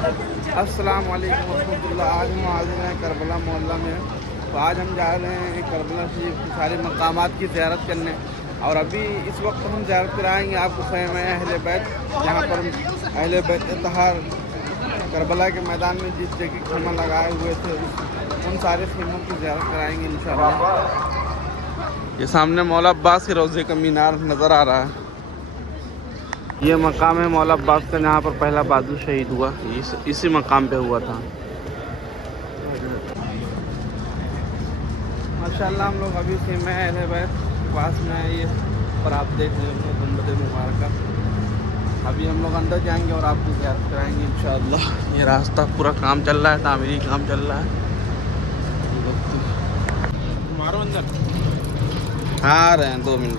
السلام علیکم ورحمۃ اللہ. آج ہم حاضر ہیں کربلا محلہ میں. تو آج ہم جا رہے ہیں کربلا شریف کے سارے مقامات کی زیارت کرنے. اور ابھی اس وقت ہم زیارت کرائیں گے آپ کو خیمہ اہل بیت, جہاں پر اہل بیت اطہار کربلا کے میدان میں جس جگہ خیمہ لگائے ہوئے تھے ان سارے خیموں کی زیارت کرائیں گے انشاءاللہ. یہ سامنے مولا عباس کے روضے کا مینار نظر آ رہا ہے. یہ مقام ہے مولا عباس کا جہاں پر پہلا بہادر شہید ہوا, اسی مقام پہ ہوا تھا. ماشاءاللہ ہم لوگ ابھی خیمہ اہل بیت کے پاس میں ہے. یہ پر آپ دیکھ رہے ہیں گنبد مبارکہ. ابھی ہم لوگ اندر جائیں گے اور آپ کو زیارت کرائیں گے انشاءاللہ. یہ راستہ پورا کام چل رہا ہے, تعمیری کام چل رہا ہے. مارو اندر, ہاں آ رہے ہیں 2 منٹ.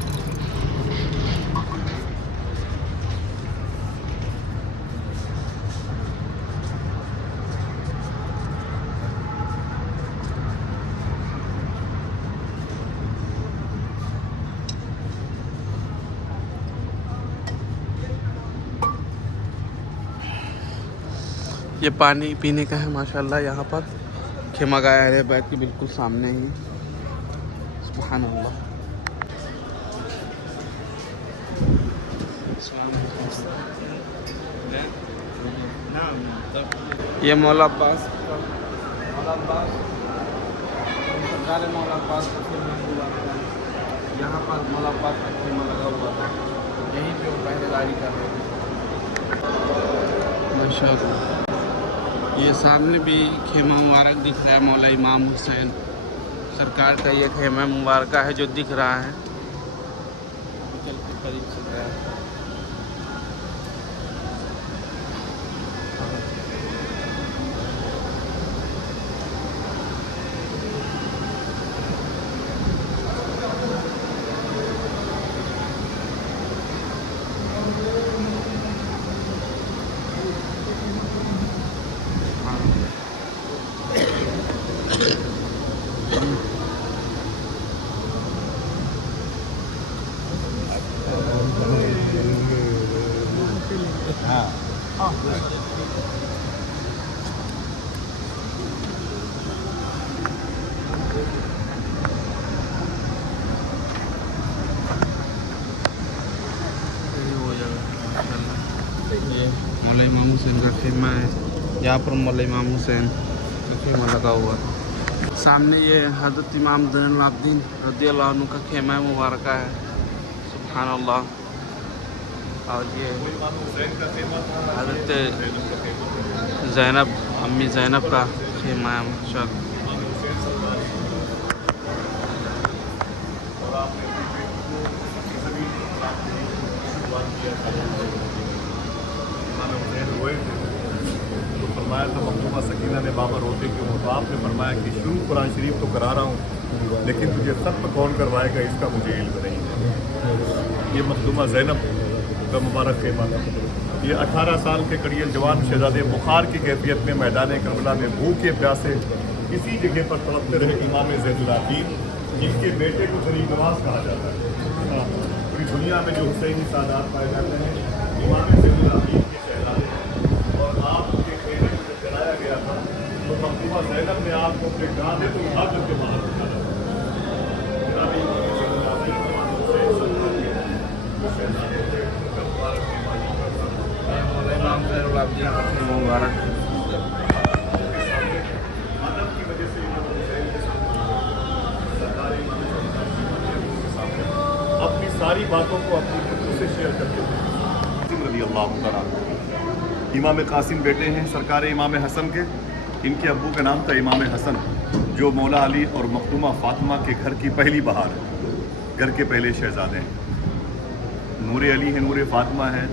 یہ پانی پینے کا ہے ماشاءاللہ. یہاں پر خیمہ گاہ اہل بیت کے بالکل سامنے ہی. سبحان اللہ. یہ مولا عباس سرکار مولا عباس کا خیمہ ہوا تھا. یہاں پر مولا عباس کا خیمہ لگا ہوا تھا. یہیں پہ وہ پہرے داری کر رہے تھے ماشاءاللہ. یہ سامنے بھی خیمہ مبارک دکھ رہا ہے مولا امام حسین سرکار کا. یہ خیمہ مبارکہ ہے جو دکھ رہا ہے. چل کے قریب سے گیا. مولا امام حسین کا خیمہ ہے. یہاں پر مولا امام حسین کا خیمہ لگا ہوا ہے. سامنے یہ حضرت امام زین العابدین رضی اللہ عنہ کا خیمہ مبارکہ ہے. سبحان اللہ. اور یہ حضرت زینب امی زینب کا خیمہ ہے ماشاءاللہ. تو فرمایا تھا مخدومہ سکینہ نے بابا روتے کیوں ہو, تو آپ نے فرمایا کہ شروع قرآن شریف تو کرا رہا ہوں لیکن تجھے ختم کون کروائے گا اس کا مجھے علم نہیں ہے. یہ مخدومہ زینب کا مبارک خیمہ تھا. یہ 18 سال کے قریب جوان شہزادے بخار کی کیفیت میں میدان کربلا میں بھوکے پیاسے اسی جگہ پر تڑپتے رہے امام زین العابدین, جن کے بیٹے کو غریب نواز کہا جاتا ہے. پوری دنیا میں جو حسینی سادات پائے جاتے ہیں امام زین العابدین کے شہزادے, اور آپ کے خیمے میں جب جلایا گیا تھا تو مخدومہ زینب نے آپ کو اپنے گاندے کو اٹھا کر کے باہر نکالا. جناب امام زین العابدین امام حسین سلطان کے شہزادے تھے. امام زین العابدین کا خیمہ مبارک. اپنی ساری باتوں کو اپنی خطوں سے شیئر کرتے ہیں. رضی اللہ تعالیٰ امام قاسم بیٹے ہیں سرکار امام حسن کے. ان کے ابو کا نام تھا امام حسن, جو مولا علی اور مخدومہ فاطمہ کے گھر کی پہلی بہار ہے, گھر کے پہلے شہزادے ہیں. نور علی ہے, نور فاطمہ ہے.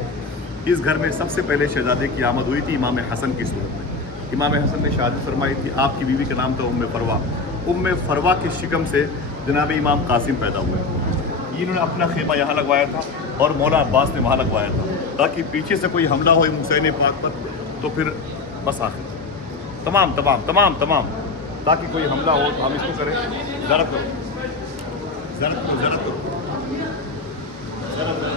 اس گھر میں سب سے پہلے شہزادے کی آمد ہوئی تھی امام حسن کی صورت میں. امام حسن نے شادی فرمائی تھی. آپ کی بیوی کا نام تھا ام فروا. ام فروا کے شکم سے جناب امام قاسم پیدا ہوئے. انہوں نے اپنا خیمہ یہاں لگوایا تھا اور مولا عباس نے وہاں لگوایا تھا, تاکہ پیچھے سے کوئی حملہ ہو حسین پاک پر تو پھر بس آخر تمام تمام تمام تمام تاکہ کوئی حملہ ہو تو ہم اس کو کریں. زرد کرو زرد کرو زرد کرو زرد کرو.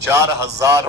4000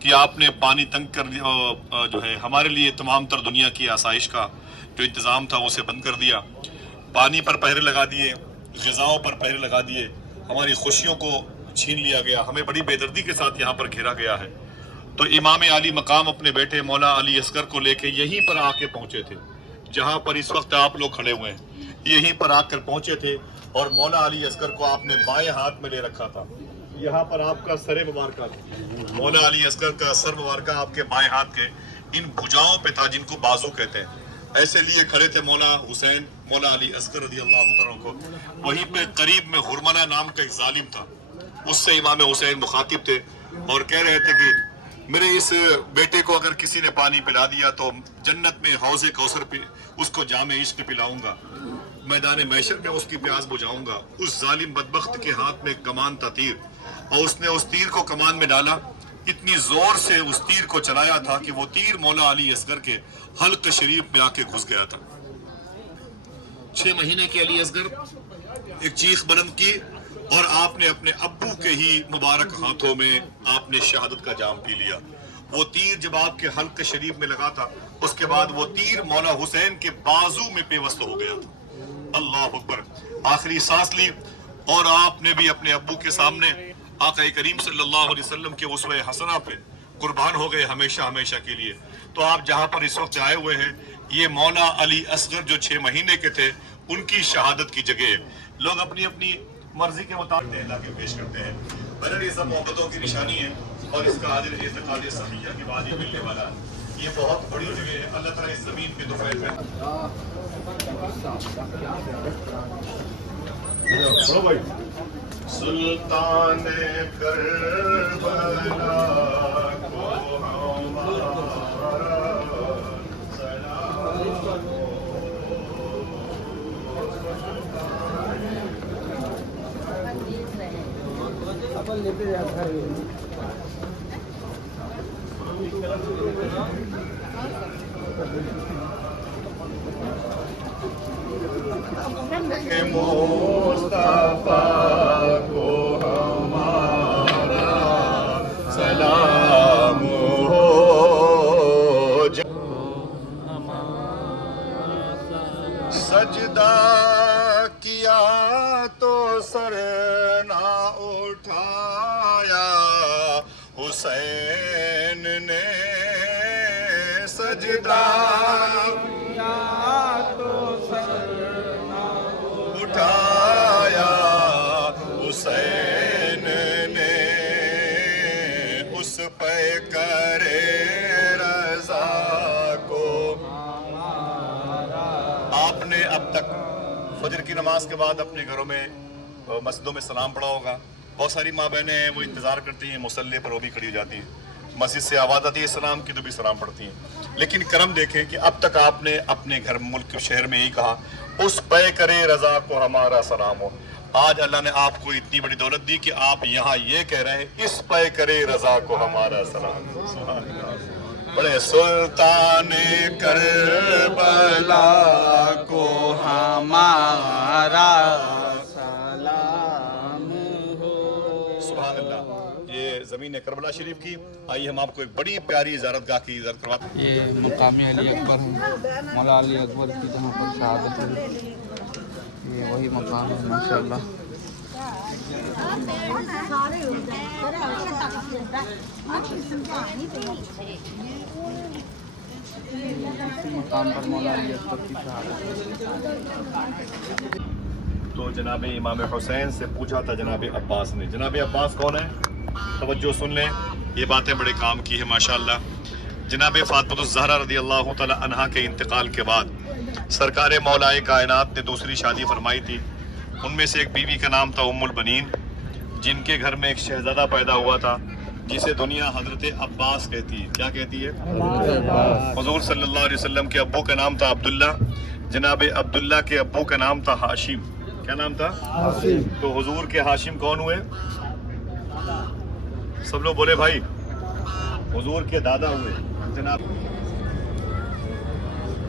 کہ آپ نے پانی تنگ کر دیا، جو ہے ہمارے لیے تمام تر دنیا کی آسائش کا جو انتظام تھا اسے بند کر دیا، پانی پر پہرے لگا دیے، غذاؤں پر پہرے لگا دیے، ہماری خوشیوں کو چھین لیا گیا، ہمیں بڑی بے دردی کے ساتھ یہاں پر گھیرا گیا ہے۔ تو امام علی مقام اپنے بیٹے مولا علی اصغر کو لے کے یہیں پر آ کے پہنچے تھے، جہاں پر اس وقت آپ لوگ کھڑے ہوئے ہیں، یہیں پر آ کر پہنچے تھے، اور مولا علی اصغر کو آپ نے بائیں ہاتھ میں لے رکھا تھا۔ یہاں پر آپ کا سر مبارکہ تھا، مولا علی اصغر کا سر مبارکہ آپ کے بائیں ہاتھ کے ان بھجاؤں پہ تھا، جن کو بازو کہتے ہیں۔ ایسے لیے کھڑے تھے مولا حسین، مولا علی اصغر رضی اللہ تعالیٰ کو۔ وہیں پہ قریب میں ہرملہ نام کا ایک ظالم تھا، اس سے امام حسین مخاطب تھے اور کہہ رہے تھے کہ میرے اس بیٹے کو اگر کسی نے پانی پلا دیا تو جنت میں حوض کوثر پہ اس کو جام عشق پلاؤں گا، میدان محشر میں اس کی پیاس بجھاؤں گا۔ اس ظالم بدبخت کے ہاتھ میں کمان تھا، تیر، اور اس نے اس تیر کو کمان میں ڈالا، اتنی زور سے اس تیر کو چلایا تھا کہ وہ تیر مولا علی اصغر کے حلق شریف میں آ کے گھس گیا تھا۔ 6 مہینے کے علی اصغر ایک چیخ بلند کی، اور آپ نے اپنے ابو کے ہی مبارک ہاتھوں میں آپ نے شہادت کا جام پی لیا۔ وہ تیر جب آپ کے حلق شریف میں لگا تھا، اس کے بعد وہ تیر مولا حسین کے بازو میں پیوست ہو گیا تھا۔ اللہ اکبر، آخری سانس لی، اور آپ نے بھی اپنے ابو کے سامنے آقا کریم صلی اللہ علیہ وسلم کے اسوہ حسنہ پہ قربان ہو گئے ہمیشہ ہمیشہ کے لیے۔ تو آپ جہاں پر اس وقت آئے ہوئے ہیں، یہ مولا علی اصغر جو 6 مہینے کے تھے، ان کی شہادت کی جگہ ہے۔ لوگ اپنی اپنی مرضی کے مطابق علاقے پیش کرتے ہیں، بہرحال یہ سب محبتوں کی نشانی ہے، اور اس کا اجر اعتقاد صحیحہ کے بعد یہ ملنے والا ہے۔ یہ بہت بڑی جگہ ہے، اللہ تعالیٰ اس زمین پہ دوپہر میں سلطان کربلا کو ہمارا سلام مصطفیٰ کو ہمارا سلام ہو۔ سجدہ کیا تو سر نہ اٹھایا حسین نے، سجدہ اٹھایا حسین نے، اس پہ کرے رضا کو۔ آپ نے اب تک فجر کی نماز کے بعد اپنے گھروں میں مسجدوں میں سلام پڑھا ہوگا۔ بہت ساری ماں بہنیں ہیں وہ انتظار کرتی ہیں، مصلی پر وہ بھی کھڑی ہو جاتی ہیں، مسجد سے آواز آتی ہے سلام کی تو بھی سلام پڑھتی ہیں۔ لیکن کرم دیکھیں کہ اب تک آپ نے اپنے گھر، ملک، شہر میں یہی کہا، اس پہ کرے رضا کو ہمارا سلام ہو۔ آج اللہ نے آپ کو اتنی بڑی دولت دی کہ آپ یہاں یہ کہہ رہے ہیں، اس پہ کرے رضا کو ہمارا سلام ہو۔ سبحان اللہ۔ بڑے سلطان کربلا کو ہمارا سلام ہو۔ سبحان اللہ۔ یہ زمین کربلا شریف کی، آئیے ہم آپ کو ایک بڑی پیاری زیارت گاہ کی زیارت کرواتے ہیں۔ یہ مقام علی اکبر ہے، مولا علی اکبر کی جہاں پر شہادت ہے، یہ وہی مقام ہے ماشاءاللہ۔ اسی مقام پر مولا علی اکبر کی شہادت ہے۔ تو جناب امام حسین سے پوچھا تھا جناب عباس نے۔ جناب عباس کون ہے؟ توجہ سن لیں، یہ باتیں بڑے کام کی ہے ماشاءاللہ۔ جناب فاطمہ الزہرا رضی اللہ تعالی عنہا کے انتقال کے بعد سرکار مولائے کائنات نے دوسری شادی فرمائی تھی۔ ان میں سے ایک بیوی کا نام تھا ام البنین، جن کے گھر میں ایک شہزادہ پیدا ہوا تھا جسے دنیا حضرت عباس کہتی ہے۔ کیا کہتی ہے؟ حضور صلی اللہ علیہ وسلم کے ابو کا نام تھا عبداللہ، جناب عبداللہ کے ابو کا نام تھا ہاشم۔ کیا نام تھا؟ ہاشم۔ تو حضور کے ہاشم کون ہوئے؟ سب لوگ بولے بھائی، حضور کے دادا ہوئے جناب۔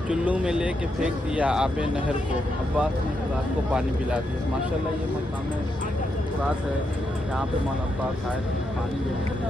چلو میں لے کے پھینک دیا آب نہر کو، عباس نے رات کو پانی پلا دیا۔ ماشاءاللہ یہ مقام فرات ہے، یہاں پہ مولانا عباس آئے تھے پانی لینے کے لیے۔